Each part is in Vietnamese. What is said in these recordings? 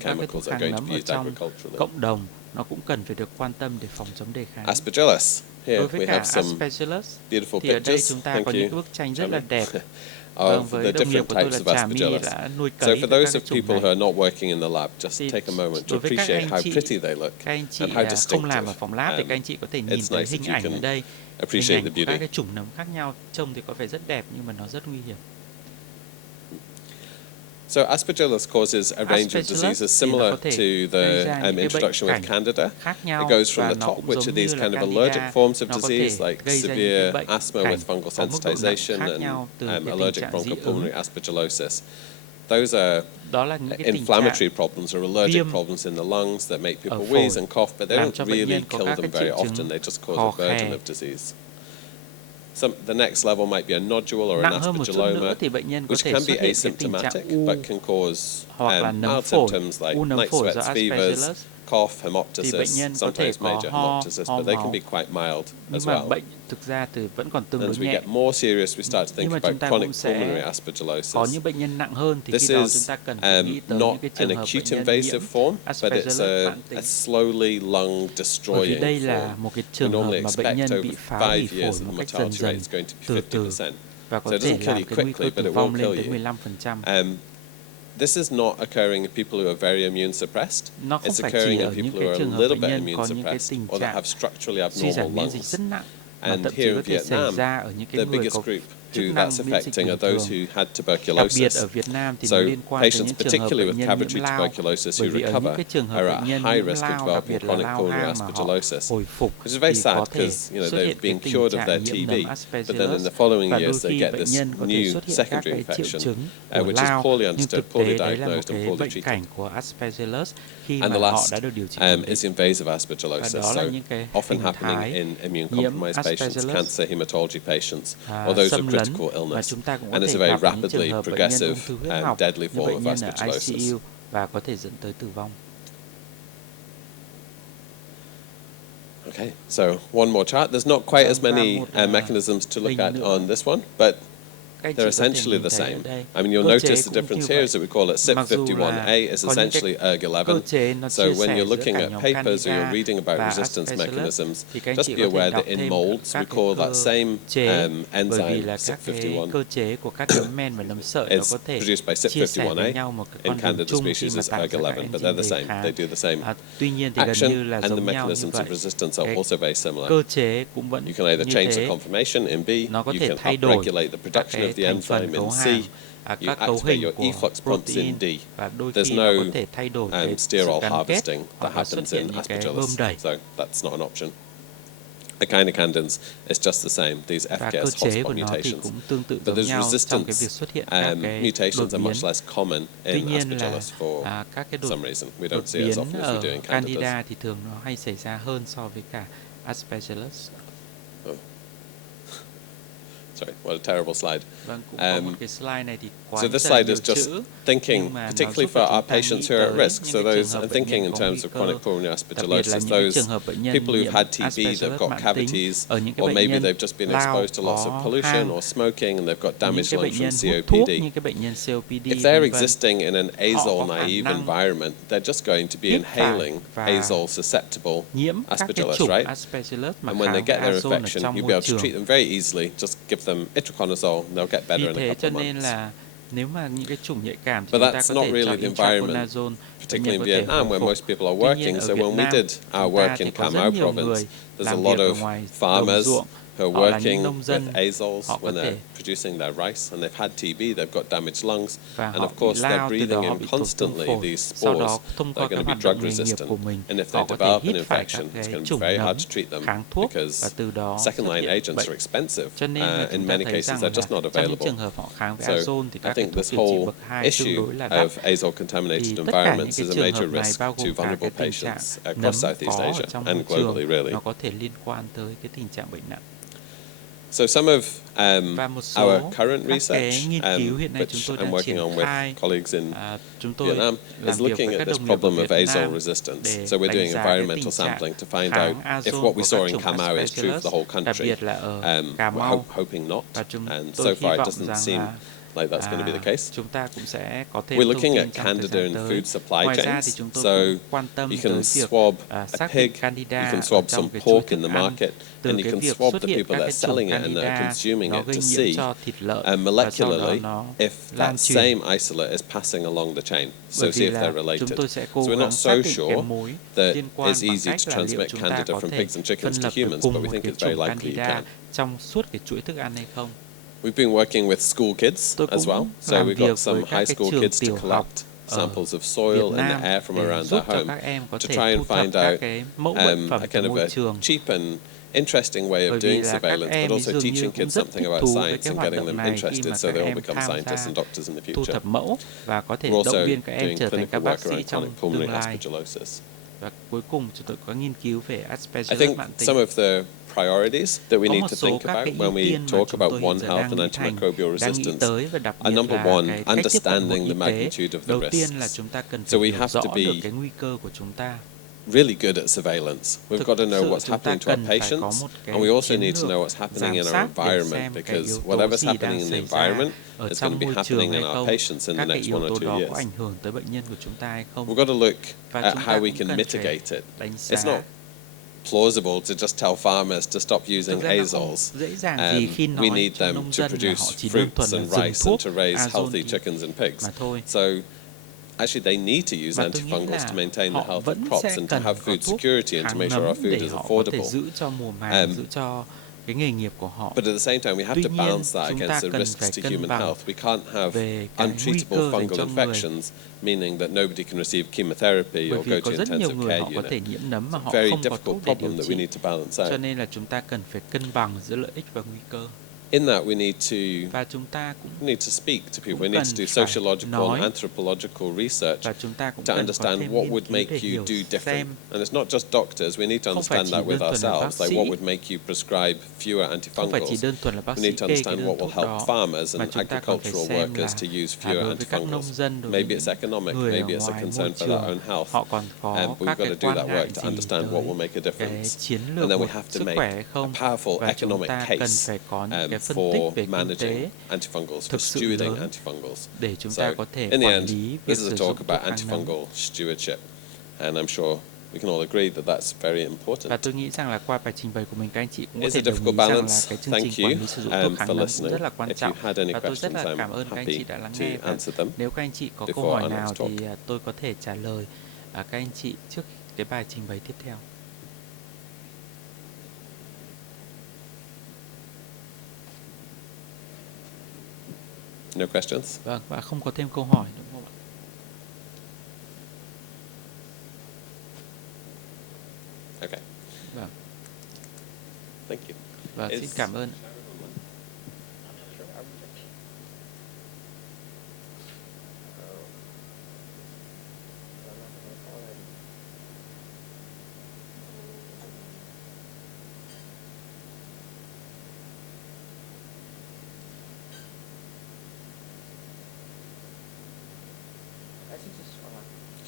các cái thuốc kháng nấm ở trong cộng đồng nó cũng cần phải được quan tâm để phòng chống đề kháng. Aspergillus. Here Đối với we cả have some Aspergillus beautiful thì ở đây pictures. chúng ta Thank có những you, cái bức tranh rất là Trami, đẹp. of Với the đồng nghiệp different của tôi là types of Trà My Aspergillus. đã nuôi So cấy for với those các cái of chủng people who này. are not working in the lab, just Thì take a moment to đối với các appreciate anh how chị, pretty they look các anh chị and how không distinctive. làm ở phòng lab thì các anh chị có thể nhìn It's thấy nice hình if you ảnh ở can đây. Hình appreciate ảnh the của các beauty. cái chủng nấm khác nhau trông thì có vẻ rất đẹp nhưng mà nó rất nguy hiểm. So Aspergillus causes a range of diseases similar to the introduction with Candida. It goes from the top, which are these kind of allergic forms of disease like severe asthma with fungal sensitization and allergic bronchopulmonary aspergillosis. Those are inflammatory problems or allergic problems in the lungs that make people wheeze and cough, but they don't really kill them very often. They just cause a burden of disease. The next level might be a nodule or an aspergilloma, which can be asymptomatic but can cause mild symptoms like night sweats, fevers, cough, hemoptysis, sometimes major hemoptysis, but they can be quite mild as well. Thực ra thì vẫn còn tương đối As we nhẹ. get more serious, we start to think about chronic pulmonary aspergillosis. Có những bệnh nhân nặng hơn thì This khi đó is chúng ta cần phải nghĩ tới những cái trường an hợp acute bệnh nhân invasive nhiễm form, but it's Aspergillus mãn a tính. slowly lung Bởi vì destroying đây là form. một cái We trường hợp normally mà bệnh expect nhân over bị phá 5 hủy phổi years the một cách dần mortality dần, rate is going to từ be từ 50%. và có So it thể doesn't kill làm you cái nguy quickly, cơ but tử it vong will lên kill tới you. 15%. This is not occurring in people who are very immune suppressed. Nó không It's phải occurring chỉ in ở những people cái who are trường a hợp little bệnh bit nhân immune có những cái suppressed tình or that trạng have structurally suy giảm abnormal miễn dịch lungs. rất nặng, mà And thậm chí here có in thể xảy Vietnam, ra ở những the cái người biggest có group chức who năng that's miễn dịch affecting bình are those thường. who had Đặc biệt tuberculosis. ở Việt Nam thì So nó liên quan tới patients, những trường hợp particularly bệnh with nhân cavity nhiễm lao, tuberculosis bởi who vì ở những recover cái trường hợp are bệnh at nhân high nhiễm risk of lao, đặc developing biệt là chronic lao pulmonary hang mà họ aspergillosis, hồi phục which is very thì sad có thể because xuất hiện they've cái been tình cured of trạng their nhiễm TB, nấm but then in Aspergillus the following và đôi years they khi get bệnh this nhân có thể new xuất hiện các secondary cái triệu infection, chứng của which is lao, poorly nhưng understood, thực poorly tế đấy là một diagnosed and cái poorly bệnh treated. cảnh của Aspergillus khi And mà the họ last đã được điều trị ổn định. is invasive Và aspergillosis, đó là so những cái often hình happening thái in immune nhiễm compromised patients, Aspergillus cancer, hematology patients, or those xâm with lấn, critical và illness. chúng ta cũng có And it's thể a very gặp những trường rapidly hợp bệnh nhân ung progressive thư huyết and học deadly như form bệnh of nhân ở aspergillosis. ICU và có thể dẫn tới tử vong. Okay, so one more chart. There's not quite as many mechanisms to look at on this one, but they're essentially the same. I mean, you'll notice the difference here is that we call it CYP51A is essentially ERG11. So when you're looking at papers or you're reading about resistance mechanisms, just be aware that in molds we call that same enzyme CYP51. It's produced by CYP51A. In Candida species is ERG11, but they're the same. They do the same action, and the mechanisms of resistance are also very similar. You can either change the conformation in B, you can upregulate the production of the enzyme in C, you activate your efflux pumps in D. There's no sterol harvesting that happens in Aspergillus, so that's not an option. Echinocandins is just the same, these FKS hotspot mutations. But these resistance mutations are much less common in Aspergillus for some reason. We don't see it as often as we do in Candidas. Candida thì thường nó hay xảy ra hơn so với cả Aspergillus. Sorry, what a terrible slide. So this slide is just thinking, particularly for our patients who are at risk. So those are thinking in terms of chronic pulmonary aspergillosis, those people who've had TB, they've got cavities, or maybe they've just been exposed to lots of pollution or smoking and they've got damaged lungs from COPD. If they're existing in an azole-naive environment, they're just going to be inhaling azole-susceptible Aspergillus, right? And when they get their infection, you'll be able to treat them very easily. Just give them itraconazole, and they'll get better in a couple of months. But that's not really the environment, particularly in Vietnam, where most people are working. So when we did our work in Cà Mau province, there's a lot of farmers who are working with azoles when they're producing their rice, and they've had TB, they've got damaged lungs, and of course they're breathing in constantly these spores that are going to be drug resistant, and if they develop an infection, it's going to be very hard to treat them because second-line agents are expensive. In many cases, they're just not available. So I think this whole issue of azole-contaminated environments is a major risk to vulnerable patients across Southeast Asia and globally, really. So some of our current research, which I'm working on with colleagues in Vietnam, is looking at this problem of azole resistance. So we're doing environmental sampling to find out if what we saw in Cà Mau is true for the whole country. We're hoping not, and so far it doesn't seem like that's going to be the case. chúng ta cũng sẽ có thêm We're thông looking tin at trong thời candida gian and tới. food supply Ngoài ra thì chains. chúng tôi So cũng quan tâm you tới can việc swab a xác pig, định candida you can ở swab trong some cái chuỗi pork in thức the ăn, market, từ and you cái can việc swab xuất the hiện people các that cái are chủng selling it and that are candida consuming nó it gây to nhiễm see cho thịt lợn và sau đó molecularly nó if lan that truyền. same isolate is passing along the chain. So Bởi see vì if they're là chúng related. tôi sẽ So cố we're not gắng so xác định cái sure mối that liên it's quan bằng easy cách to là liệu transmit chúng ta candida có from thể pigs and phân chickens to lập được humans, cùng but we một think cái it's very chủng likely you candida can. trong suốt cái chuỗi thức ăn hay không. We've been working with school kids Tôi as well. cũng So làm we've got việc some với các high cái school trường kids to tiểu học collect ở samples of Việt soil and Nam the air from để around giúp their cho home các em có to thể try and thu thập find các out cái mẫu bệnh phẩm a từ kind of môi a trường. cheap and interesting way of Bởi vì doing là các surveillance, but em also dường như teaching cũng kids rất something thích about thú với science cái and hoạt getting động them này khi interested mà so các they all em become tham scientists gia and doctors in the thu future. thập mẫu và có thể We're động also viên các em doing trở thành các clinical bác work sĩ around trong chronic pulmonary tương lai. aspergillosis. Và cuối cùng chúng tôi có nghiên cứu về I aspergillus think mãn tính. some of the priorities that we Có need một to số think các about cái when ưu we tiên mà talk chúng about tôi One hiện giờ Health đang and nghĩ antimicrobial đang nghĩ resistance tới, và đặc are biệt number là one, cái cách tiếp cận một understanding y the tế. magnitude of the Đầu tiên là risks. chúng ta cần So phải we hiểu have rõ to được be cái nguy cơ của chúng ta. really good at surveillance. We've got to know Thực what's sự chúng ta happening to our cần phải có patients, một and we cái also chiến need to lược know what's happening giám in our sát để environment, xem cái because yếu tố whatever's gì happening đang in the xảy ra environment ở is going to trong be môi trường happening hay in our không, patients in the các cái next yếu 1 or tố 2 đó có years. ảnh hưởng tới bệnh nhân của chúng ta hay không. We've got to look Và at chúng how ta we cũng can cần mitigate phải it. đánh It's not giá. plausible to just tell farmers to stop using Thực ra nó không azoles. dễ dàng gì khi We nói need cho them nông to dân là produce họ chỉ đơn thuần fruits là and dừng rice and thuốc to raise azone healthy chickens and pigs. mà thôi. So actually they need to use Mà tôi nghĩ antifungals là to maintain the họ health of vẫn crops sẽ and to cần have có food thuốc security and to kháng make sure our nấm food để is họ có thể affordable. giữ cho mùa màng, giữ cho cái nghề nghiệp của họ. But at the same time, we have Tuy to nhiên, balance that chúng ta against the cần risks phải to cân human bằng health. We can't have về cái nguy untreatable cơ dành fungal cho người. infections, meaning that nobody can receive chemotherapy Bởi or vì go có to rất nhiều intensive người care họ có unit. thể nhiễm nấm mà It's a họ very không có difficult thuốc để điều problem that we trị. need to balance Cho out. nên là chúng ta cần phải cân bằng giữa lợi ích và nguy cơ. In that, we need Và chúng ta cũng to speak to people. cũng We need to cần do phải sociological nói, and anthropological research và chúng ta cũng to cần có understand thêm what nghiên would cứu make để you hiểu do different. xem And it's not just doctors. We need to không phải understand chỉ that with đơn thuần là bác ourselves. Like, sĩ, what would make you prescribe fewer không phải chỉ antifungals? đơn thuần là bác We sĩ need to kê cái understand đơn what will thuốc help đó, farmers mà and chúng ta còn phải agricultural xem workers to use là fewer đối với các nông antifungals. dân, đối với Maybe it's những economic, người ở maybe it's a ngoài môi concern for trường, their own health. họ còn có But we've các got cái to do quan that ngại work to gì understand what will tới make a cái difference. chiến And lược then we của have to sức make khỏe hay a không, powerful và chúng economic ta cần case phải có những cái phân tích for về kinh managing tế antifungals, for thực sự stewarding lớn antifungals. để chúng So, ta có thể in the quản end, lý việc this is a sử talk dụng thuốc about kháng nấm. antifungal stewardship, and I'm sure we can all agree that that's very Và important. tôi nghĩ rằng là qua bài trình bày của mình, các anh chị cũng có It's thể a đồng difficult ý rằng là balance. cái chương Thank trình you quản lý sử dụng thuốc kháng for nấm cũng listening. rất là quan If trọng. you had any Và tôi rất questions, là I'm cảm ơn các anh happy chị đã lắng to nghe. Và answer them nếu các anh chị có câu before hỏi our nào next talk. thì tôi có thể trả lời các anh chị trước cái bài trình bày tiếp theo. No questions? Vâng, và không có thêm câu hỏi đúng không ạ? Okay. Vâng, Thank you. và xin Is- cảm ơn.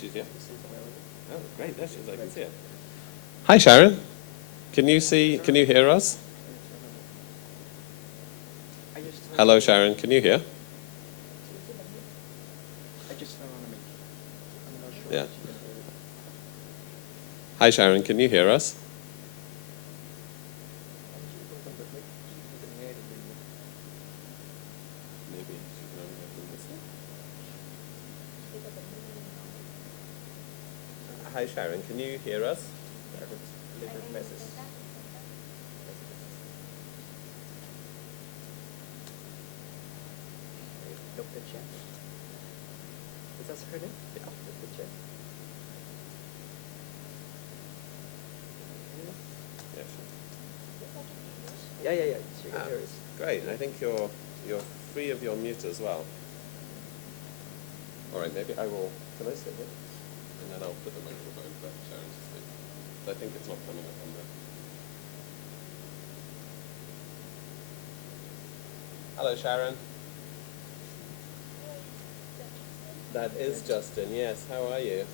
She's here. Oh, great. There she is. I can see her. Hi, Sharon. Can you see? Can you hear us? Hello, Sharon. Can you hear? Yeah. Hi, Sharon. Can you hear us? Maybe she can only hear from this side. Hi, Sharon. Can you hear us? Dr. Chen. Is that her name? Yeah, Dr. Chen. Yes. Yeah. She can hear us. Great. I think you're free of your mute as well. All right. Maybe I will. Can I sit here? And then I'll put the microphone for Sharon to speak. I think it's not coming up on the. Hello, Sharon. That is Justin. Yes. How are you?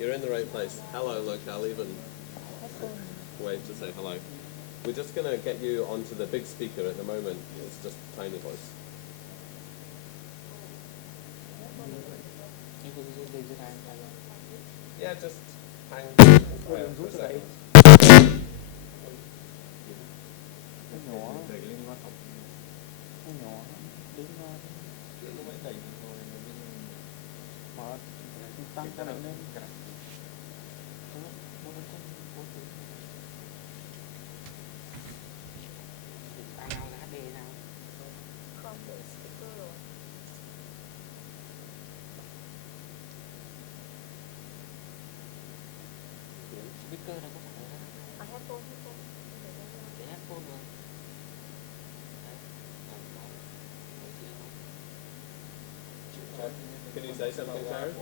You're in the right place. Hello, look. I'll even wave to say hello. We're just going to get you onto the big speaker at the moment. It's just tiny voice. Yeah, just hang fire for a second. Can you say something, Sharon?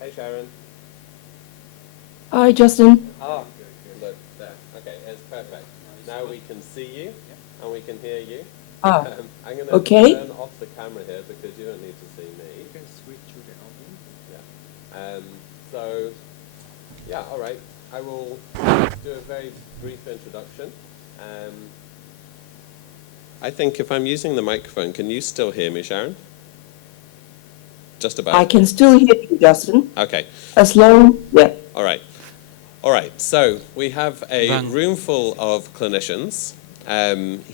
Hey, Sharon. Hi, Justin. Ah, look there. Okay, it's perfect. Now we can see you and we can hear you. Ah, I'm going to okay. turn off the camera here because you don't need to see me. You can switch to the audience. Yeah. So, yeah, all right. I will do a very brief introduction. I think if I'm using the microphone, can you still hear me, Sharon? Just about. I can still hear you, Justin. Okay. As long, yeah. All right. All right. So we have a Vâng. room full of clinicians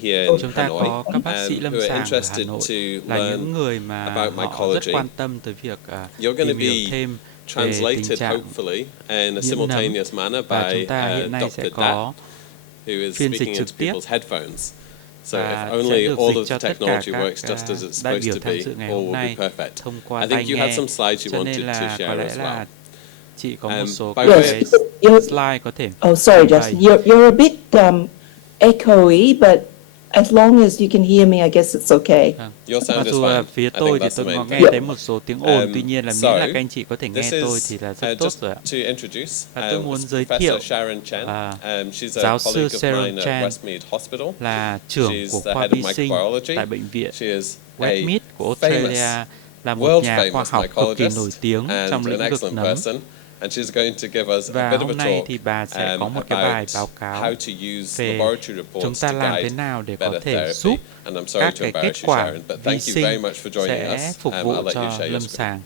here in Chúng ta Hanoi có các bác sĩ lâm who are sàng ở Hà interested Nội to là những learn người mà about họ rất mycology. quan tâm tới việc You're going to tìm hiểu be thêm về tình translated trạng hopefully in a nhiễm nấm, simultaneous manner và by chúng ta hiện nay Dr. sẽ Dat, có who is phiên dịch speaking into trực tiếp people's headphones. So và if sẽ only được all dịch of cho the tất cả technology các works just as it's đại supposed biểu to tham be, dự ngày all hôm will be nay perfect. thông qua I tai think you had nghe, some slides you cho nên wanted to là có share lẽ as well. là chị có một số by các way- cái Yes, you're, slide có thể oh, sorry, trình bày. Justin. You're a bit echoey, but as long as you can hear me, I guess it's okay. Your sound Mặc is dù fine. là phía I tôi think thì that's the tôi có main nghe thing. thấy một số tiếng ồn, tuy nhiên là miễn là các anh chị có thể nghe This tôi is thì là rất tốt just rồi ạ. to introduce, Và tôi muốn giới Professor thiệu Sharon Chen. She's a giáo sư colleague of Sharon mine at Chen Westmead Hospital. là trưởng She's của the khoa head of vi sinh microbiology. tại bệnh viện She is a Westmead của famous, Australia, là một world nhà khoa famous học cực kỳ nổi mycologist tiếng and trong an lĩnh vực excellent nấm. person. And she's going to give us a Và bit of a hôm nay talk thì bà sẽ có một cái bài báo about cáo how to use về laboratory chúng reports ta to làm thế guide nào để có better thể therapy. giúp And I'm sorry các to cái kết embarrass you, quả Sharon, but vi thank you very sinh much for joining sẽ us. phục I'll vụ let you cho share your lâm screen. sàng.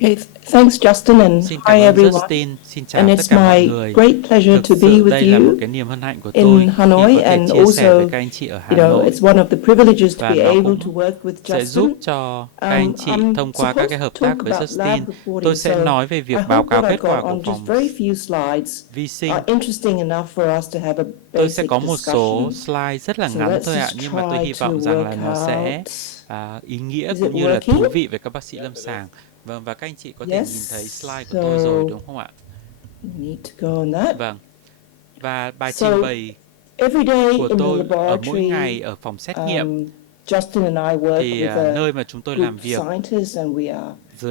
Okay, thanks, Justin, and Xin hi, cảm ơn everyone. Justin, xin chào And tất it's cả mọi my người. great pleasure Thực to be sự with đây là một you cái niềm hân hạnh của in tôi khi Hanoi, có thể and chia sẻ với also, các anh chị ở Hà you know, Nội. it's one of the privileges to Và be nó able cũng to work with sẽ giúp Justin. cho các anh chị I'm thông qua các cái supposed hợp to tác talk với about Justin. lab Tôi reporting, sẽ so nói về I việc báo hope cáo what I kết quả got của on just phòng very few slides vi sinh. are interesting enough for us to have a Tôi sẽ basic có một số discussion. slide rất là So ngắn let's thôi ạ, just nhưng mà tôi try hy to vọng rằng là work nó sẽ out. ý nghĩa Is it cũng như là working? thú vị với các bác sĩ lâm sàng. Vâng, và các anh chị có thể Yes, nhìn thấy slide của tôi rồi đúng không ạ? Need to go on that. Vâng. Và bài So, trình bày every day của in the tôi ở mỗi laboratory, ngày ở phòng xét nghiệm Justin and I work thì with a nơi mà chúng tôi group làm việc of scientists, and we are